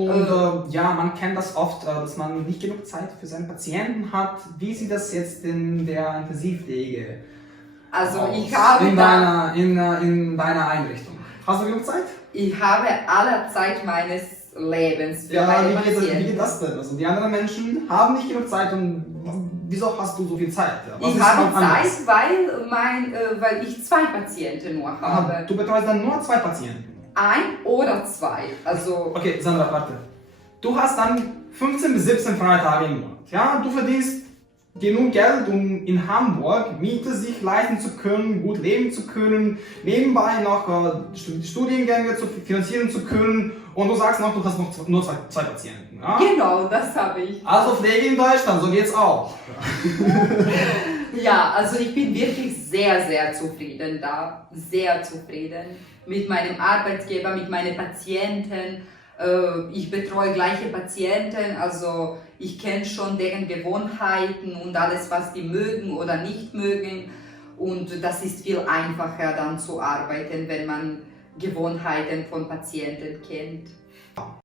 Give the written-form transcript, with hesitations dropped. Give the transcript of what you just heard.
Und ja, man kennt das oft, dass man nicht genug Zeit für seinen Patienten hat. Wie sieht das jetzt in der Intensivpflege Also aus? ich habe in deiner Einrichtung? Hast du genug Zeit? Ich habe alle Zeit meines Lebens für Ja, meine wie Patienten. geht das denn? Also die anderen Menschen haben nicht genug Zeit und wieso hast du so viel Zeit? Was Ich ist habe halt anders? Zeit, weil ich 2 Patienten nur Aha, habe. du betreust dann nur 2 Patienten. 1 oder 2. Also Okay, Sandra, warte. Du hast dann 15 bis 17 freie Tage im Monat. Ja, du verdienst genug Geld, um in Hamburg Miete sich leisten zu können, gut leben zu können, nebenbei noch Studiengänge finanzieren zu können und du sagst noch, du hast noch nur zwei Patienten. Ja? genau, das habe ich. Also Pflege in Deutschland, so geht's auch. Ja, also ich bin wirklich sehr, sehr zufrieden da. Sehr zufrieden mit meinem Arbeitgeber, mit meinen Patienten. Ich betreue gleiche Patienten, also ich kenne schon deren Gewohnheiten und alles, was die mögen oder nicht mögen. Und das ist viel einfacher dann zu arbeiten, wenn man Gewohnheiten von Patienten kennt.